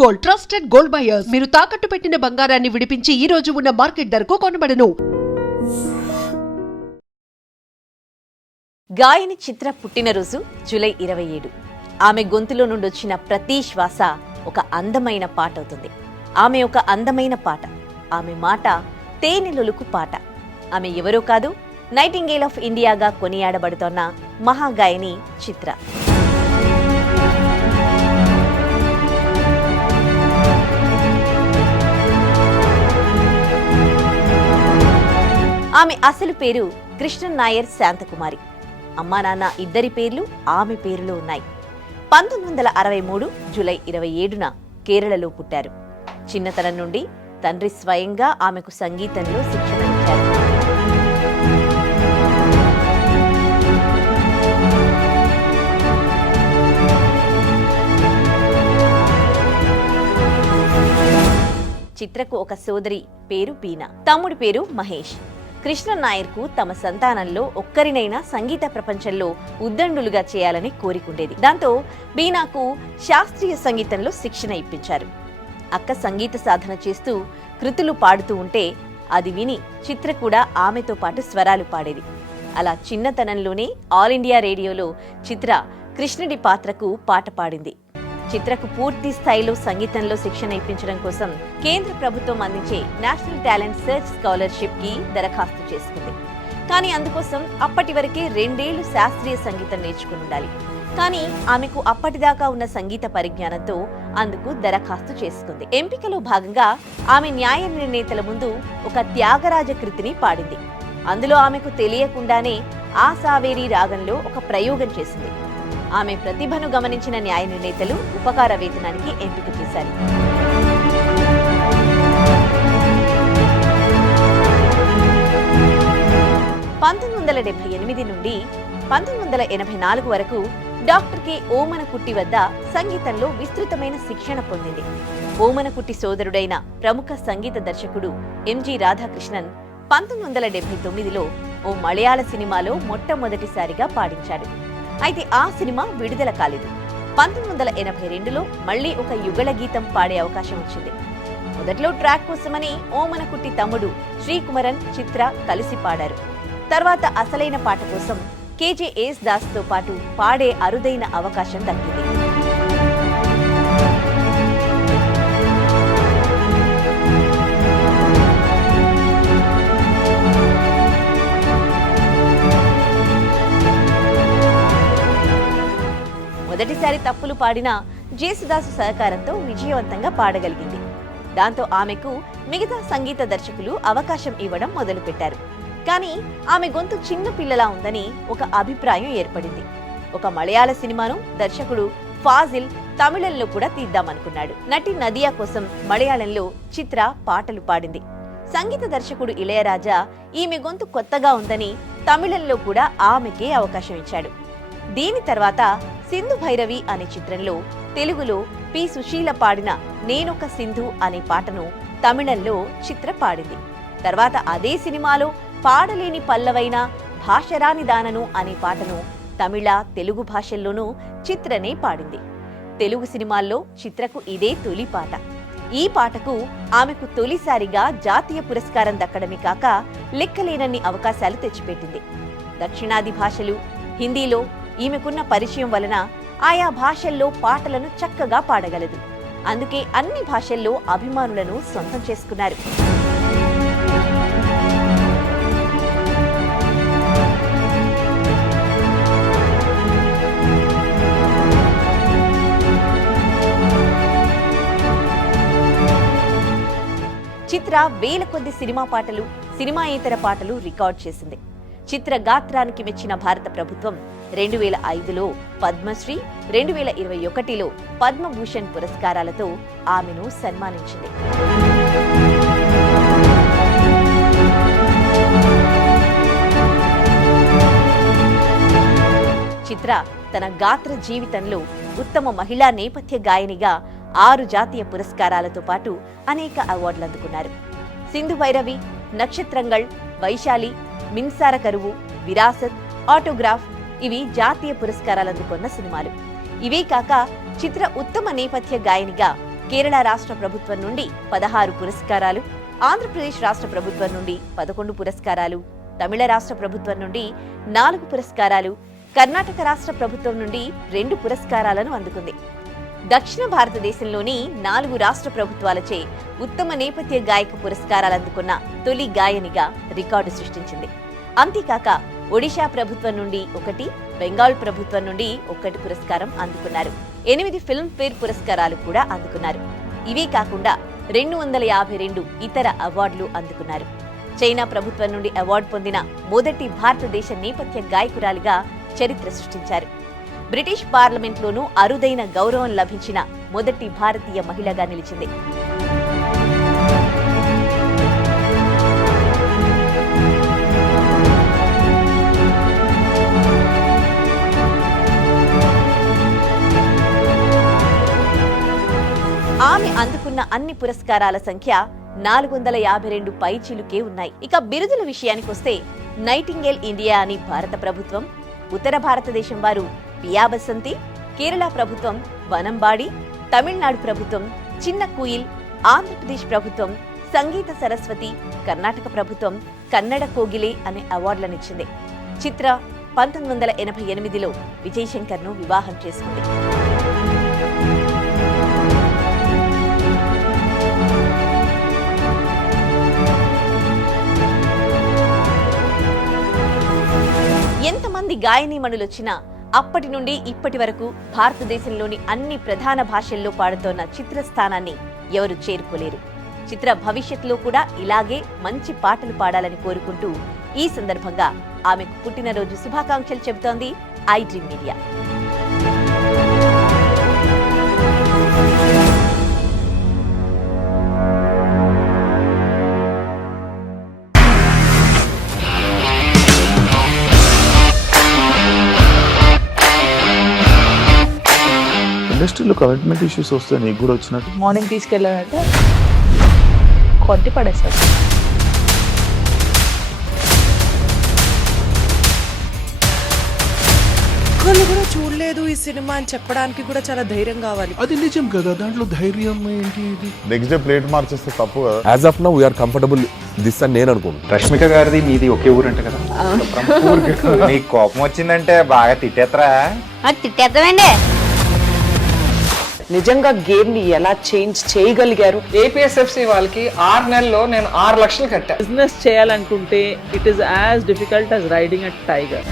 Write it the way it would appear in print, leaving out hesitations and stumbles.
Gold, trusted gold buyers. మీరు తాకట్టు పెట్టిన బంగారాన్ని విడిపించి ఈ రోజు ఉన్న మార్కెట్ ధరకు కొనబడును. గాయని చిత్ర పుట్టినరోజు జూలై 27. ఆమె గొంతులో నుండి వచ్చిన ప్రతి శ్వాస ఒక అందమైన పాట అవుతుంది. ఆమె ఒక అందమైన పాట. ఆమె మాట తేనెలొలుకు పాట. ఆమె ఎవరో కాదు, నైటింగేల్ ఆఫ్ ఇండియాగా కొనియాడబడుతోన్న మహాగాయని చిత్ర. ఆమె అసలు పేరు కృష్ణన్ నాయర్ శాంతకుమారి. అమ్మా నాన్న ఇద్దరి పేర్లు ఆమె పేరులో ఉన్నాయి. 1963 జూలై 27న కేరళలో పుట్టారు. చిన్నతనం నుండి తండ్రి స్వయంగా ఆమెకు సంగీతంలో శిక్షణ ఇచ్చారు. చిత్రకు ఒక సోదరి పేరు బీనా, తమ్ముడి పేరు మహేష్. కృష్ణన్ నాయర్కు తమ సంతానంలో ఒక్కరినైనా సంగీత ప్రపంచంలో ఉద్దండులుగా చేయాలని కోరికుండేది. దాంతో బీనాకు శాస్త్రీయ సంగీతంలో శిక్షణ ఇప్పించారు. అక్క సంగీత సాధన చేస్తూ కృతులు పాడుతూ ఉంటే అది విని చిత్ర కూడా ఆమెతో పాటు స్వరాలు పాడేది. అలా చిన్నతనంలోనే ఆల్ ఇండియా రేడియోలో చిత్ర కృష్ణుడి పాత్రకు పాట పాడింది. చిత్రకు పూర్తి స్థాయిలో సంగీతంలో శిక్షణ ఇప్పించడం కోసం కేంద్ర ప్రభుత్వం అందించే నేషనల్ టాలెంట్ సెర్చ్ స్కాలర్షిప్ కి దరఖాస్తు చేసుకుంది. కానీ అందుకోసం అప్పటి వరకే 2 ఏళ్లు శాస్త్రీయ సంగీతం నేర్చుకుని ఉండాలి. కానీ ఆమెకు అప్పటిదాకా ఉన్న సంగీత పరిజ్ఞానంతో అందుకు దరఖాస్తు చేసుకుంది. ఎంపికలో భాగంగా ఆమె న్యాయ నిర్ణేతల ముందు ఒక త్యాగరాజ కృతిని పాడింది. అందులో ఆమెకు తెలియకుండానే ఆ సావేరి రాగంలో ఒక ప్రయోగం చేసింది. ఆమె ప్రతిభను గమనించిన న్యాయ నిర్ణేతలు ఉపకార వేతనానికి ఎంపిక చేశారు. 1978 నుండి 1984 వరకు డాక్టర్ కె ఓమనకుట్టి వద్ద సంగీతంలో విస్తృతమైన శిక్షణ పొందింది. ఓమనకుట్టి సోదరుడైన ప్రముఖ సంగీత దర్శకుడు ఎంజి రాధాకృష్ణన్ 1979లో ఓ మలయాళ సినిమాలో మొట్టమొదటిసారిగా పాడించాడు. అయితే ఆ సినిమా విడుదల కాలేదు. 1982లో మళ్లీ ఒక యుగళ గీతం పాడే అవకాశం వచ్చింది. మొదట్లో ట్రాక్ కోసమని ఓమనకుట్టి తమ్ముడు శ్రీకుమరన్, చిత్ర కలిసి పాడారు. తర్వాత అసలైన పాట కోసం కేజే యేసుదాస్ తో పాటు పాడే అరుదైన అవకాశం దక్కింది. మొదటిసారి తప్పులు పాడినా జేసుదాసు సహకారంతో విజయవంతంగా పాడగలిగింది. దాంతో ఆమెకు మిగతా సంగీత దర్శకులు అవకాశం ఇవ్వడం మొదలుపెట్టారు. కానీ ఆమె గొంతు చిన్న పిల్లలా ఉందని ఒక అభిప్రాయం ఏర్పడింది. ఒక మలయాళ సినిమాను దర్శకుడు ఫాజిల్ తమిళంలో కూడా తీద్దామనుకున్నాడు. నటి నదియా కోసం మలయాళంలో చిత్ర పాటలు పాడింది. సంగీత దర్శకుడు ఇళయరాజా ఈమె గొంతు కొత్తగా ఉందని తమిళంలో కూడా ఆమెకే అవకాశం ఇచ్చాడు. దీని తర్వాత సింధు భైరవి అనే చిత్రంలో తెలుగులో పి సుశీల పాడిన నేనొక సింధు అనే పాటను తమిళంలో చిత్ర పాడింది. తర్వాత అదే సినిమాలో పాడలేని పల్లవైన భాషరాని దానను అనే పాటను తమిళ, తెలుగు భాషల్లోనూ చిత్రనే పాడింది. తెలుగు సినిమాల్లో చిత్రకు ఇదే తొలి పాట. ఈ పాటకు ఆమెకు తొలిసారిగా జాతీయ పురస్కారం దక్కడమే కాక లెక్కలేనన్ని అవకాశాలు తెచ్చిపెట్టింది. దక్షిణాది భాషలు, హిందీలో ఈమెకున్న పరిచయం వలన ఆయా భాషల్లో పాటలను చక్కగా పాడగలదు. అందుకే అన్ని భాషల్లో అభిమానులను సొంతం చేసుకున్నారు. చిత్ర వేల కొద్ది సినిమా పాటలు, సినిమాయేతర పాటలు రికార్డ్ చేసింది. చిత్ర గాత్రానికి మెచ్చిన భారత ప్రభుత్వం 2005లో పద్మశ్రీ, 2021లో పద్మభూషణ్ పురస్కారాలతో ఆమెను సన్మానించింది. చిత్ర తన గాత్ర జీవితంలో ఉత్తమ మహిళా నేపథ్య గాయనిగా 6 జాతీయ పురస్కారాలతో పాటు అనేక అవార్డులు అందుకున్నారు. సింధు భైరవి, నక్షత్రంగళ్, వైశాలి, మిన్సార కరువు, విరాసత్, ఆటోగ్రాఫ్ ఇవి జాతీయ పురస్కారాలు అందుకున్న సినిమాలు. ఇవే కాక చిత్ర ఉత్తమ నేపథ్య గాయనిగా కేరళ రాష్ట్ర ప్రభుత్వం నుండి 16 పురస్కారాలు, ఆంధ్రప్రదేశ్ రాష్ట్ర ప్రభుత్వం నుండి 11 పురస్కారాలు, తమిళ రాష్ట్ర ప్రభుత్వం నుండి 4 పురస్కారాలు, కర్ణాటక రాష్ట్ర ప్రభుత్వం నుండి 2 పురస్కారాలను అందుకుంది. దక్షిణ భారతదేశంలోని 4 రాష్ట్ర ప్రభుత్వాలచే ఉత్తమ నేపథ్య గాయక పురస్కారాలు అందుకున్న తొలి గాయనిగా రికార్డు సృష్టించింది. అంతేకాక ఒడిశా ప్రభుత్వం నుండి 1, బెంగాల్ ప్రభుత్వం నుండి 1 పురస్కారం అందుకున్నారు. 8 ఫిల్మ్ఫేర్ పురస్కారాలు కూడా అందుకున్నారు. ఇవే కాకుండా 252 ఇతర అవార్డులు అందుకున్నారు. చైనా ప్రభుత్వం నుండి అవార్డు పొందిన మొదటి భారతదేశ నేపథ్య గాయకురాలిగా చరిత్ర సృష్టించారు. బ్రిటిష్ పార్లమెంట్లోనూ అరుదైన గౌరవం లభించిన మొదటి భారతీయ మహిళగా నిలిచింది. ఆమె అందుకున్న అన్ని పురస్కారాల సంఖ్య 452 పైచిలుకే ఉన్నాయి. ఇక బిరుదుల విషయానికొస్తే నైటింగేల్ ఇండియా అని భారత ప్రభుత్వం, ఉత్తర భారతదేశం వారు పియా బసంతి, కేరళ ప్రభుత్వం వనంబాడి, తమిళనాడు ప్రభుత్వం చిన్న కుయిల్, ఆంధ్రప్రదేశ్ ప్రభుత్వం సంగీత సరస్వతి, కర్ణాటక ప్రభుత్వం కన్నడ కోగిలే అనే అవార్డులనిచ్చింది. చిత్ర 1988లో విజయ్ శంకర్ను వివాహం చేసుకుంది. ఎంతమంది గాయనీమణులొచ్చినా అప్పటి నుండి ఇప్పటి వరకు భారతదేశంలోని అన్ని ప్రధాన భాషల్లో పాడుతోన్న చిత్ర స్థానాన్ని ఎవరు చేరుకోలేరు. చిత్ర భవిష్యత్తులో కూడా ఇలాగే మంచి పాటలు పాడాలని కోరుకుంటూ ఈ సందర్భంగా ఆమెకు పుట్టినరోజు శుభాకాంక్షలు చెబుతోంది ఐ డ్రీమ్ మీడియా. ఇండస్ట్రీలో కమిట్మెంట్ ఇష్యూస్ వస్తే నీకు కూడా వచ్చినట్టు? మార్నింగ్ తీసుకెళ్ళాడంటే కొట్టి పడేస్తారు. ఒక్కళ్ళు కూడా చూడలేదు ఈ సినిమా అని చెప్పడానికి కూడా చాలా ధైర్యం కావాలి. అది నిజం కదా, దాంట్లో ధైర్యం ఏంటి? ఇది నెక్స్ట్ డే ప్లేట్ మార్చేస్తే తప్పు కదా. As of now we are comfortable this అని నేను అనుకుంటున్నాను. రష్మిక గారిది మీది ఒకే ఊరు అంట కదా? నీకు కోపం వచ్చిందంటే బాగా తిట్టేత్తరా? తిట్టేద్దామండి. నిజంగా గేమ్ ని ఎలా చేంజ్ చేయగలిగారు? ఏపీఎస్ఎఫ్సి వాళ్ళకి 6 నెలల్లో నేను 6 లక్షలు కట్టా. బిజినెస్ చేయాలనుకుంటే it is as difficult as riding a tiger.